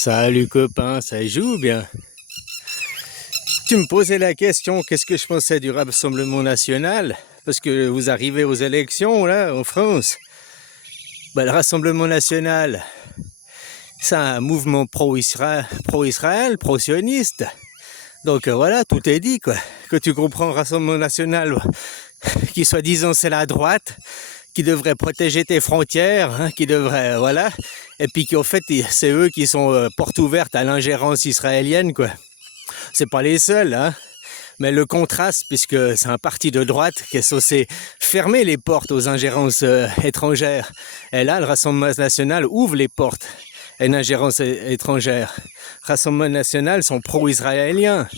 Salut copain, ça joue bien. Tu me posais la question, qu'est-ce que je pensais du Rassemblement National? Parce que vous arrivez aux élections, là, en France. Le Rassemblement National, c'est un mouvement pro-Israël, pro-sioniste. Donc voilà, tout est dit, quoi. Que tu comprends, Rassemblement National, qui soi-disant c'est la droite, qui devrait protéger tes frontières, hein, qui devrait, voilà. Et puis qu'en fait, c'est eux qui sont porte ouverte à l'ingérence israélienne, quoi. C'est pas les seuls, hein. Mais le contraste, puisque c'est un parti de droite qui est censé fermer les portes aux ingérences étrangères. Et là, le Rassemblement National ouvre les portes à une ingérence étrangère. Le Rassemblement National sont pro-israéliens.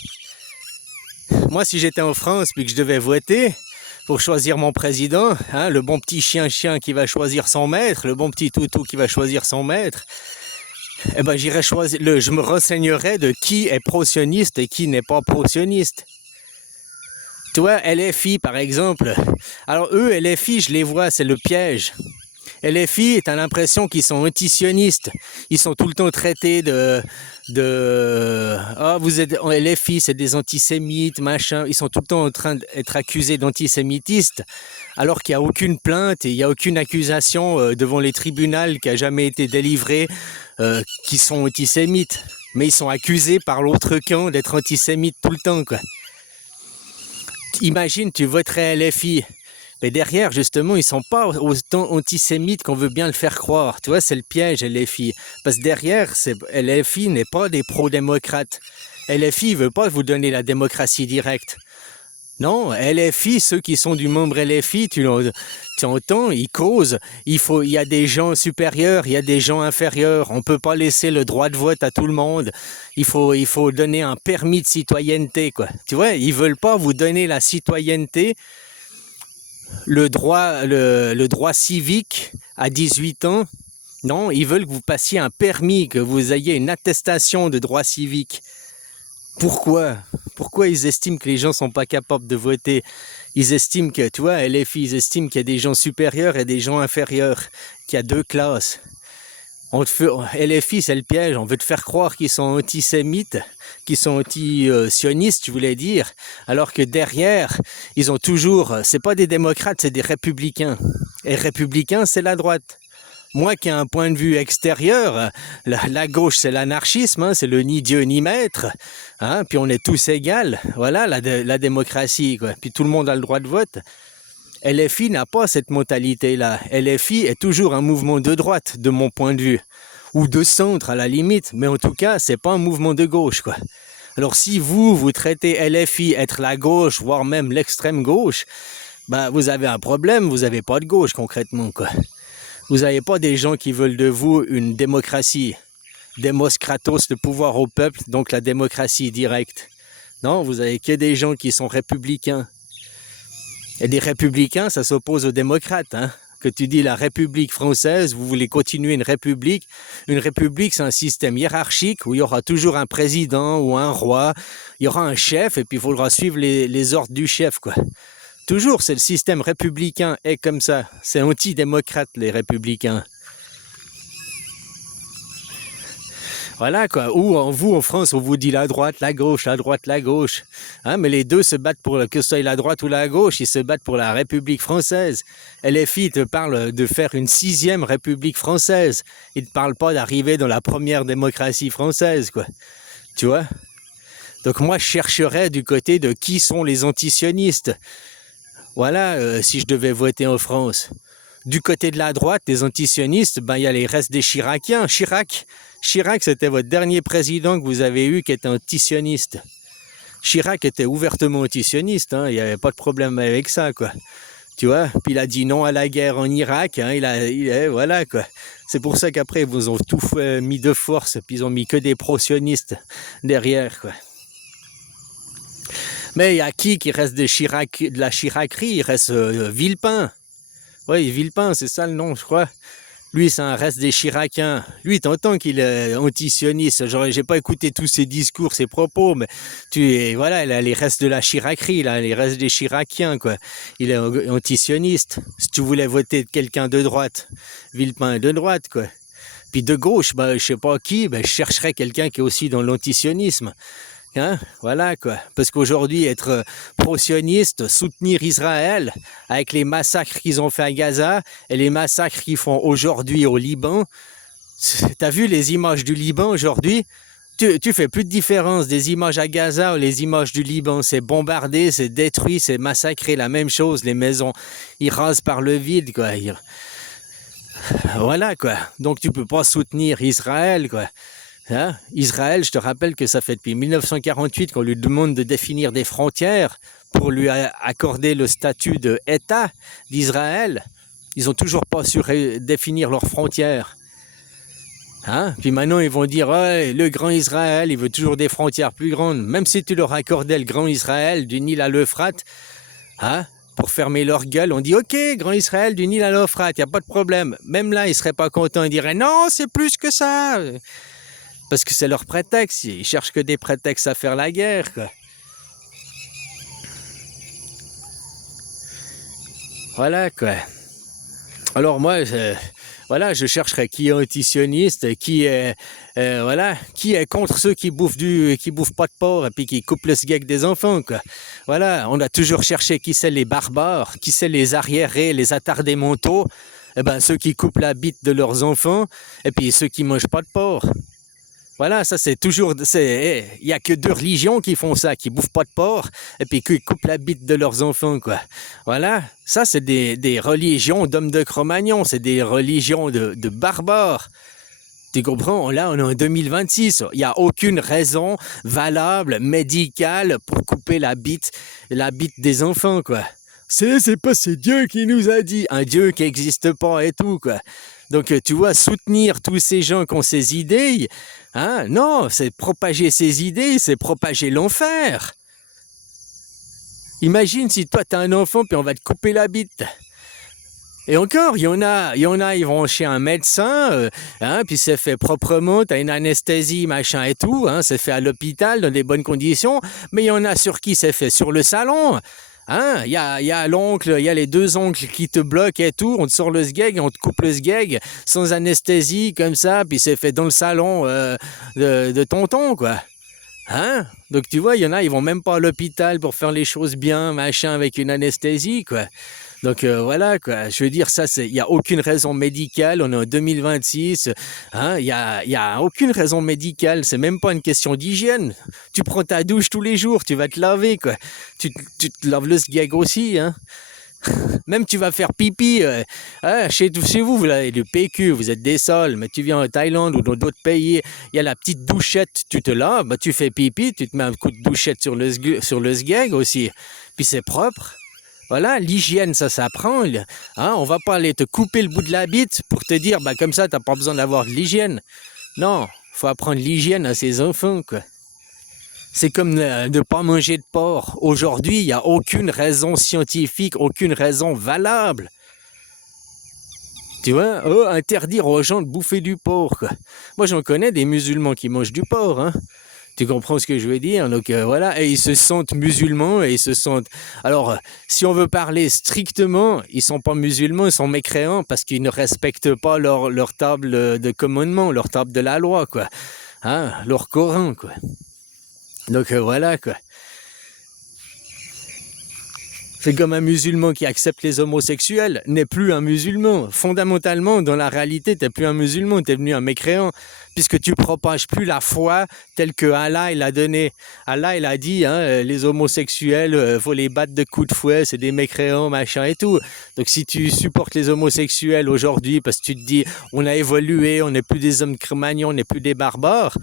Moi, si j'étais en France puis que je devais voter pour choisir mon président, hein, le bon petit chien qui va choisir son maître, le bon petit toutou qui va choisir son maître, eh ben, j'irais choisir, je me renseignerais de qui est pro-sioniste et qui n'est pas pro-sioniste. Tu vois, LFI par exemple, alors eux, LFI, je les vois, c'est le piège. LFI, t'as l'impression qu'ils sont anti-sionistes. Ils sont tout le temps traités vous êtes en LFI, c'est des antisémites, machin. Ils sont tout le temps en train d'être accusés d'antisémitistes, alors qu'il n'y a aucune plainte et il n'y a aucune accusation devant les tribunaux qui a jamais été délivrée qui sont antisémites. Mais ils sont accusés par l'autre camp d'être antisémites tout le temps, quoi. Imagine, tu voterais LFI. Mais derrière, justement, ils sont pas autant antisémites qu'on veut bien le faire croire. Tu vois, c'est le piège, LFI. Parce que derrière, LFI n'est pas des pro-démocrates. LFI ne veut pas vous donner la démocratie directe. Non, LFI, ceux qui sont du membre LFI, tu entends, ils causent. Il y a des gens supérieurs, il y a des gens inférieurs. On ne peut pas laisser le droit de vote à tout le monde. Il faut donner un permis de citoyenneté, quoi. Tu vois, ils veulent pas vous donner la citoyenneté, le droit civique à 18 ans. Non, ils veulent que vous passiez un permis, que vous ayez une attestation de droit civique. Pourquoi ils estiment que les gens sont pas capables de voter? Ils estiment que, tu vois, LFI, ils estiment qu'il y a des gens supérieurs et des gens inférieurs, qu'il y a deux classes. LFI, c'est le piège, on veut te faire croire qu'ils sont antisémites, qu'ils sont anti-sionistes, je voulais dire, alors que derrière, ils ont toujours, c'est pas des démocrates, c'est des républicains. Et républicains, c'est la droite. Moi qui ai un point de vue extérieur, la gauche c'est l'anarchisme, hein, c'est le ni Dieu ni maître, hein, puis on est tous égaux, voilà la démocratie, quoi. Puis tout le monde a le droit de vote. LFI n'a pas cette mentalité-là. LFI est toujours un mouvement de droite, de mon point de vue, ou de centre à la limite, mais en tout cas c'est pas un mouvement de gauche, quoi. Alors si vous traitez LFI être la gauche, voire même l'extrême gauche, vous avez un problème, vous n'avez pas de gauche concrètement, quoi. Vous n'avez pas des gens qui veulent de vous une démocratie. Demos kratos, le pouvoir au peuple, donc la démocratie directe. Non, vous avez que des gens qui sont républicains. Et des républicains, ça s'oppose aux démocrates, hein. Que tu dis la République française, vous voulez continuer une république. Une république, c'est un système hiérarchique où il y aura toujours un président ou un roi. Il y aura un chef et puis il faudra suivre les ordres du chef, quoi. Toujours, c'est le système républicain est comme ça. C'est antidémocrate, les républicains. Voilà, quoi. Ou en France, on vous dit la droite, la gauche, la droite, la gauche. Hein, mais les deux se battent pour que ce soit la droite ou la gauche. Ils se battent pour la République française. LFI te parle de faire une 6e République française. Ils ne te parlent pas d'arriver dans la première démocratie française, quoi. Tu vois? Donc moi, je chercherais du côté de qui sont les antisionistes. Voilà, si je devais voter en France. Du côté de la droite, des antisionistes, il y a les restes des Chiraciens. Chirac, c'était votre dernier président que vous avez eu qui était antisioniste. Chirac était ouvertement antisioniste, hein, il n'y avait pas de problème avec ça, quoi. Tu vois, puis il a dit non à la guerre en Irak, hein, voilà, quoi. C'est pour ça qu'après, ils vous ont tout mis de force, puis ils ont mis que des pro-sionistes derrière, quoi. Mais il y a qui reste de la Chiracrie? Il reste Villepin. Oui, Villepin, c'est ça le nom, je crois. Lui, c'est un reste des Chiraciens. Lui, t'entends qu'il est antisioniste. J'ai pas écouté tous ses discours, ses propos, mais voilà, il a les restes de la Chiracrie, là, les restes des Chiraciens, quoi. Il est antisioniste. Si tu voulais voter quelqu'un de droite, Villepin est de droite, quoi. Puis de gauche, ben, je sais pas qui, ben, je chercherais quelqu'un qui est aussi dans l'antisionisme. Hein, voilà quoi. Parce qu'aujourd'hui, être pro-sioniste, soutenir Israël avec les massacres qu'ils ont fait à Gaza et les massacres qu'ils font aujourd'hui au Liban, t'as vu les images du Liban aujourd'hui? Tu fais plus de différence des images à Gaza ou les images du Liban. C'est bombardé, c'est détruit, c'est massacré, la même chose. Les maisons, ils rasent par le vide, quoi. Voilà, quoi. Donc tu peux pas soutenir Israël, quoi. Hein? Israël, je te rappelle que ça fait depuis 1948 qu'on lui demande de définir des frontières pour lui accorder le statut d'État d'Israël. Ils ont toujours pas su définir leurs frontières. Hein? Puis maintenant, ils vont dire ouais, le grand Israël, il veut toujours des frontières plus grandes. Même si tu leur accordais le grand Israël du Nil à l'Euphrate, hein? Pour fermer leur gueule, on dit ok, grand Israël du Nil à l'Euphrate, il n'y a pas de problème. Même là, ils ne seraient pas contents, ils diraient non, c'est plus que ça. Parce que c'est leur prétexte, ils cherchent que des prétextes à faire la guerre, quoi. Voilà, quoi. Alors moi, voilà, je chercherais qui est antisioniste, qui est, voilà, qui est contre ceux qui bouffent pas de porc et puis qui coupent le sgeg des enfants, quoi. Voilà, on a toujours cherché qui c'est les barbares, qui c'est les arriérés, les attardés mentaux. Eh ben, ceux qui coupent la bite de leurs enfants et puis ceux qui mangent pas de porc. Voilà, ça c'est toujours, il y a que deux religions qui font ça, qui bouffent pas de porc et puis qui coupent la bite de leurs enfants, quoi. Voilà, ça c'est des religions d'hommes de Cro-Magnon, c'est des religions de barbares. Tu comprends? Là, on est en 2026. Il n'y a aucune raison valable, médicale, pour couper la bite des enfants, quoi. C'est Dieu qui nous a dit. Un Dieu qui n'existe pas et tout, quoi. Donc, tu vois, soutenir tous ces gens qui ont ces idées, hein, non, c'est propager ces idées, c'est propager l'enfer. Imagine si toi, tu as un enfant, puis on va te couper la bite. Et encore, il y en a, ils vont chez un médecin, hein, puis c'est fait proprement, tu as une anesthésie, machin et tout, hein, c'est fait à l'hôpital, dans des bonnes conditions, mais il y en a sur qui c'est fait sur le salon. Hein, il y a l'oncle, il y a les deux oncles qui te bloquent et tout, on te sort le sgeg, on te coupe le sgeg sans anesthésie, comme ça, puis c'est fait dans le salon de tonton, quoi. Hein? Donc tu vois, il y en a, ils vont même pas à l'hôpital pour faire les choses bien, machin, avec une anesthésie, quoi. Donc voilà, quoi. Je veux dire, ça, il n'y a aucune raison médicale. On est en 2026. Hein, il y a aucune raison médicale. C'est même pas une question d'hygiène. Tu prends ta douche tous les jours, tu vas te laver, quoi. Tu te laves le sgeg aussi, hein. Même tu vas faire pipi. Chez vous, vous avez le PQ, vous êtes des sols, mais tu viens en Thaïlande ou dans d'autres pays, il y a la petite douchette, tu te laves, bah, tu fais pipi, tu te mets un coup de douchette sur le sgeg aussi. Puis c'est propre. Voilà, l'hygiène, ça s'apprend. Hein, on va pas aller te couper le bout de la bite pour te dire, bah comme ça, t'as pas besoin d'avoir de l'hygiène. Non, faut apprendre l'hygiène à ses enfants, quoi. C'est comme de ne pas manger de porc. Aujourd'hui, il n'y a aucune raison scientifique, aucune raison valable. Tu vois, interdire aux gens de bouffer du porc, quoi. Moi, j'en connais des musulmans qui mangent du porc, hein. Tu comprends ce que je veux dire? Donc voilà, et ils se sentent musulmans et ils se sentent... Alors, si on veut parler strictement, ils sont pas musulmans, ils sont mécréants parce qu'ils ne respectent pas leur table de commandement, leur table de la loi, quoi. Hein? Leur Coran, quoi. Donc voilà, quoi. C'est comme un musulman qui accepte les homosexuels n'est plus un musulman. Fondamentalement, dans la réalité, tu n'es plus un musulman, tu es devenu un mécréant, puisque tu propages plus la foi telle que Allah il a donné. Allah il a dit, hein, les homosexuels, faut les battre de coups de fouet, c'est des mécréants, machin et tout. Donc si tu supportes les homosexuels aujourd'hui parce que tu te dis, on a évolué, on n'est plus des hommes Cro-Magnons, on n'est plus des barbares,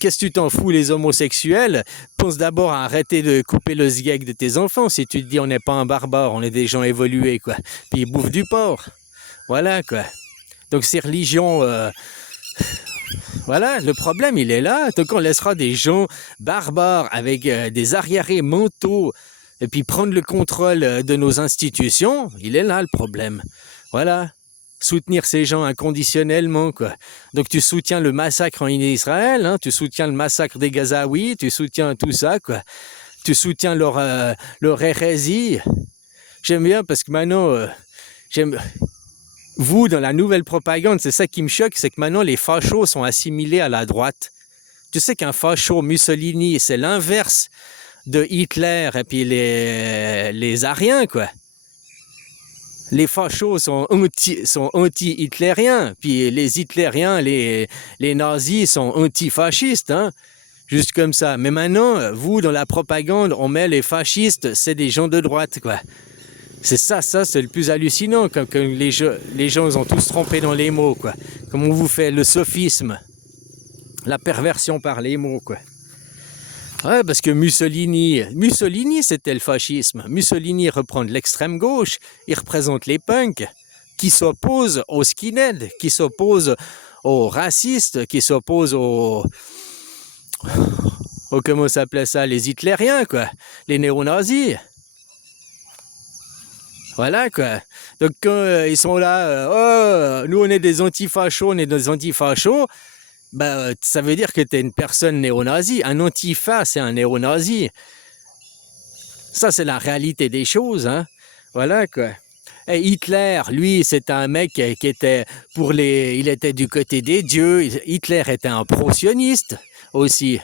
qu'est-ce que tu t'en fous, les homosexuels? Pense d'abord à arrêter de couper le sgeg de tes enfants. Si tu te dis on n'est pas un barbare, on est des gens évolués, quoi. Puis ils bouffent du porc. Voilà, quoi. Donc ces religions... Voilà, le problème, il est là. Donc on laissera des gens barbares avec des arriérés mentaux et puis prendre le contrôle de nos institutions, il est là le problème. Voilà. Soutenir ces gens inconditionnellement, quoi. Donc tu soutiens le massacre en Israël, hein, tu soutiens le massacre des Gazaouis, tu soutiens tout ça, quoi. Tu soutiens leur hérésie. J'aime bien parce que maintenant, Vous, dans la nouvelle propagande, c'est ça qui me choque, c'est que maintenant les fachos sont assimilés à la droite. Tu sais qu'un facho, Mussolini, c'est l'inverse de Hitler et puis les Ariens, quoi. Les fachos sont anti-hitlériens, puis les hitlériens, les nazis sont antifascistes, hein, juste comme ça. Mais maintenant, vous, dans la propagande, on met les fascistes, c'est des gens de droite, quoi. C'est ça, c'est le plus hallucinant, comme les gens ils ont tous trompé dans les mots, quoi. Comme on vous fait le sophisme, la perversion par les mots, quoi. Ouais, parce que Mussolini, c'était le fascisme. Mussolini reprend de l'extrême gauche, il représente les punks, qui s'opposent aux skinheads, qui s'opposent aux racistes, qui s'opposent aux comment s'appelait ça, les hitlériens, quoi, les néo-nazis. Voilà, quoi. Donc quand ils sont là, nous on est des antifachos, bah, ça veut dire que tu es une personne néo-nazie. Un antifa, c'est un néo-nazi. Ça, c'est la réalité des choses, hein. Voilà, quoi. Et Hitler, lui, c'est un mec qui était il était du côté des dieux. Hitler était un pro-sioniste aussi.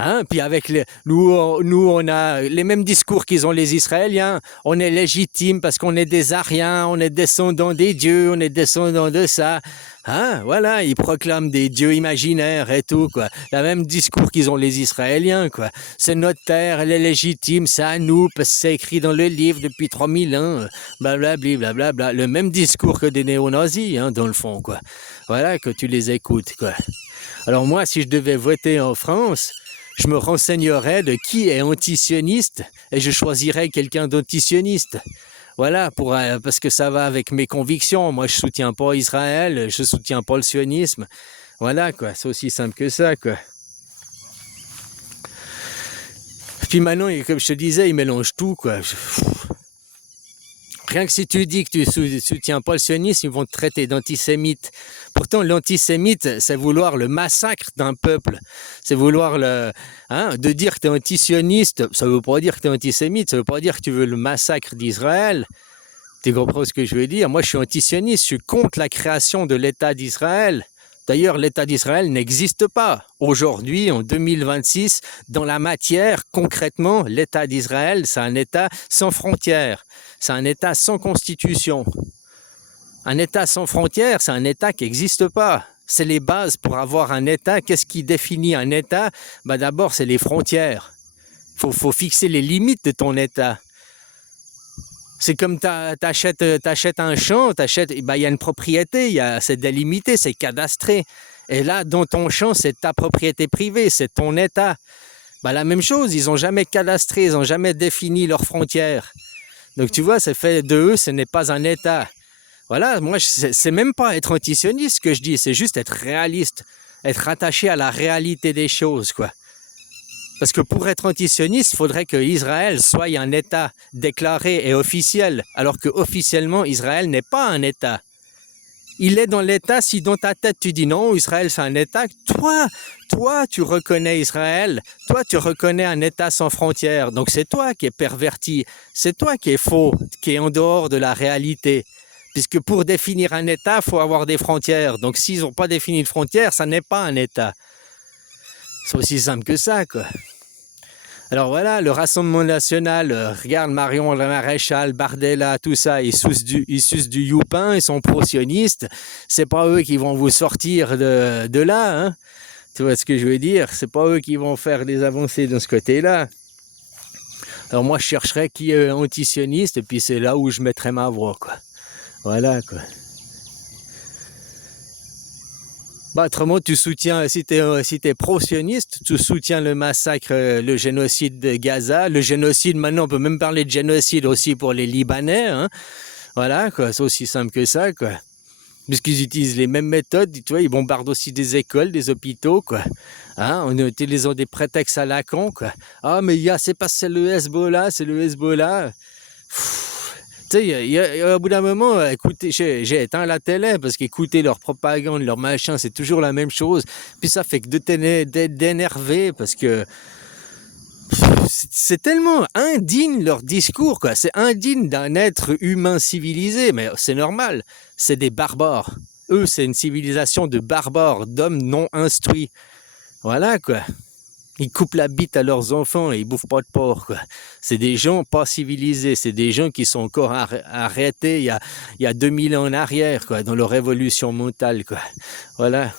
Hein? Puis avec nous, on a les mêmes discours qu'ils ont les Israéliens. On est légitime parce qu'on est des Ariens, on est descendants des dieux, on est descendants de ça. Hein? Voilà, ils proclament des dieux imaginaires et tout, quoi. Le même discours qu'ils ont les Israéliens, quoi. C'est notre terre, elle est légitime, c'est à nous, parce que c'est écrit dans le livre depuis 3000 ans, blablabla, blablabla. Le même discours que des néo-nazis, hein, dans le fond, quoi. Voilà, que tu les écoutes, quoi. Alors moi, si je devais voter en France, je me renseignerais de qui est antisioniste et je choisirais quelqu'un d'antisioniste. Voilà, parce que ça va avec mes convictions. Moi, je soutiens pas Israël, je soutiens pas le sionisme. Voilà, quoi, c'est aussi simple que ça, quoi. Puis maintenant, comme je te disais, ils mélangent tout, quoi. Rien que si tu dis que tu soutiens pas le sionisme, ils vont te traiter d'antisémite. Pourtant, l'antisémite, c'est vouloir le massacre d'un peuple. C'est vouloir de dire que tu es antisioniste, ça veut pas dire que tu es antisémite, ça veut pas dire que tu veux le massacre d'Israël. Tu comprends ce que je veux dire? Moi, je suis antisioniste, je suis contre la création de l'État d'Israël. D'ailleurs, l'État d'Israël n'existe pas. Aujourd'hui, en 2026, dans la matière, concrètement, l'État d'Israël, c'est un État sans frontières. C'est un État sans constitution. Un État sans frontières, c'est un État qui n'existe pas. C'est les bases pour avoir un État. Qu'est-ce qui définit un État? D'abord, c'est les frontières. Faut fixer les limites de ton État. C'est comme t'achètes un champ, il y a une propriété, c'est délimité, c'est cadastré. Et là, dans ton champ, c'est ta propriété privée, c'est ton État. La même chose, ils n'ont jamais cadastré, ils n'ont jamais défini leurs frontières. Donc tu vois, c'est fait de eux, ce n'est pas un État. Voilà, moi, c'est même pas être antisioniste ce que je dis, c'est juste être réaliste, être attaché à la réalité des choses, quoi. Parce que pour être antisioniste, il faudrait que Israël soit un État déclaré et officiel, alors que officiellement Israël n'est pas un État. Il est dans l'État si dans ta tête tu dis non, Israël c'est un État. Toi, tu reconnais Israël, toi tu reconnais un État sans frontières. Donc c'est toi qui es perverti, c'est toi qui es faux, qui est en dehors de la réalité. Puisque pour définir un État, il faut avoir des frontières. Donc s'ils n'ont pas défini de frontières, ça n'est pas un État. C'est aussi simple que ça, quoi. Alors voilà, le Rassemblement national, regarde Marion le Maréchal, Bardella, tout ça, ils sucent du youpin, ils sont pro-sionistes. C'est pas eux qui vont vous sortir de là, hein. Tu vois ce que je veux dire? C'est pas eux qui vont faire des avancées de ce côté-là. Alors moi, je chercherais qui est anti-sioniste, et puis c'est là où je mettrais ma voix, quoi. Voilà, quoi. Autrement, tu soutiens, si tu es pro-sioniste, tu soutiens le massacre, le génocide de Gaza. Le génocide, maintenant, on peut même parler de génocide aussi pour les Libanais, hein. Voilà, quoi, c'est aussi simple que ça, quoi. Puisqu'ils utilisent les mêmes méthodes, tu vois, ils bombardent aussi des écoles, des hôpitaux, quoi. Hein, en utilisant des prétextes à la con, quoi. Ah, mais c'est parce que c'est le Hezbollah, Tu sais, au bout d'un moment, écoutez, j'ai éteint la télé parce qu'écouter leur propagande, leur machin, c'est toujours la même chose. Puis ça fait que d'énerver parce que C'est tellement indigne leur discours, quoi. C'est indigne d'un être humain civilisé, mais c'est normal. C'est des barbares. Eux, c'est une civilisation de barbares, d'hommes non instruits. Voilà, quoi. Ils coupent la bite à leurs enfants et ils bouffent pas de porc, quoi. C'est des gens pas civilisés. C'est des gens qui sont encore arrêtés il y a 2000 ans en arrière, quoi, dans leur évolution mentale, quoi. Voilà.